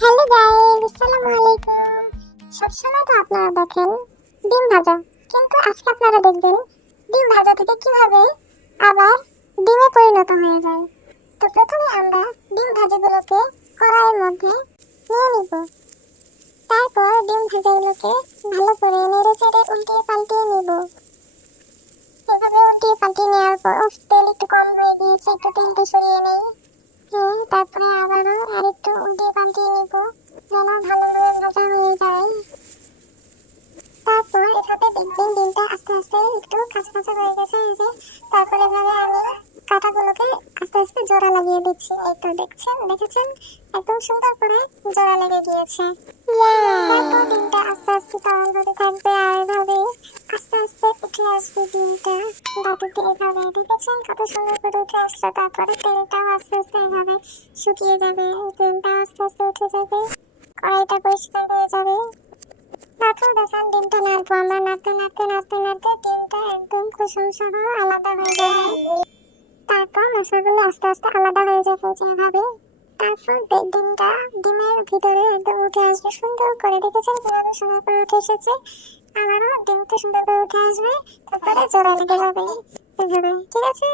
Hello guys, আসসালামু আলাইকুম। সবসময় তো আপনারা দেখেন ডিম ভাজা, কিন্তু আজকে আপনারা দেখবেন ডিম ভাজা থেকে কিভাবে আবার ডিমে পরিণত হয়ে যায়। তো প্রথমে আমরা ডিম ভাজাগুলোকে কড়াইয়ের মধ্যে নিয়ে নিব। তারপর ডিম ভাজাগুলোকে ভালো করে নেড়ে চেড়ে উল্টিয়ে পাল্টিয়ে নিব। এভাবে উল্টিয়ে পাল্টিয়ে নেওয়ার পর তেল একটু কম হয়ে গিয়েছে, একটু তেলটা সরিয়ে নেই। তারপরে আবারও আরেকটু উল্টিয়ে পাল্টিয়ে নিব যেন ভালোভাবে ভাজা হয়ে যায়। তারপর এভাবে দেখবেন ডিমটা আস্তে আস্তে একটু কাঁচা কাঁচা হয়ে গেছে। এই যে তারপর এভাবে আমি কাঁটাগুলোকে আস্তে আস্তে জোড়া লাগিয়ে দিচ্ছি। এই তো দেখেছেন একদম সুন্দর করে জোড়া লেগে গিয়েছে। তারপর ডিমটা আস্তে আস্তে তাওয়ার মধ্যে থাকবে আর এভাবে আস্তে আস্তে উঠে আসবে ডিমটা। বাটি দিয়ে এভাবে দেখেছেন কত সুন্দর করে উঠে আসলো। তারপরে তেলটাও আস্তে আস্তে এভাবে শুকিয়ে যাবে, তেলটা আস্তে আস্তে উঠে যাবে, কড়াইটা পরিষ্কার হয়ে যাবে। তারপর দেখেন ডিমটা নাড়বো আমরা, নাড়তে নাড়তে নাড়তে নাড়তে ডিমটা একদম কুসুম সহ আলাদা হয়ে যাবে। তারপর মশলাগুলো আস্তে আস্তে আলাদা হয়ে যাবে যেভাবে। তারপর ডিমটা ডিমের ভিতরে একদম উঠে আসবে সুন্দর করে। দেখেছেন কিভাবে সুন্দর করে উঠে এসেছে। আমারও ডিমটা সুন্দর করে উঠে আসবে, তারপরে জোড়া লেগে যাবে এভাবে। ঠিক আছে।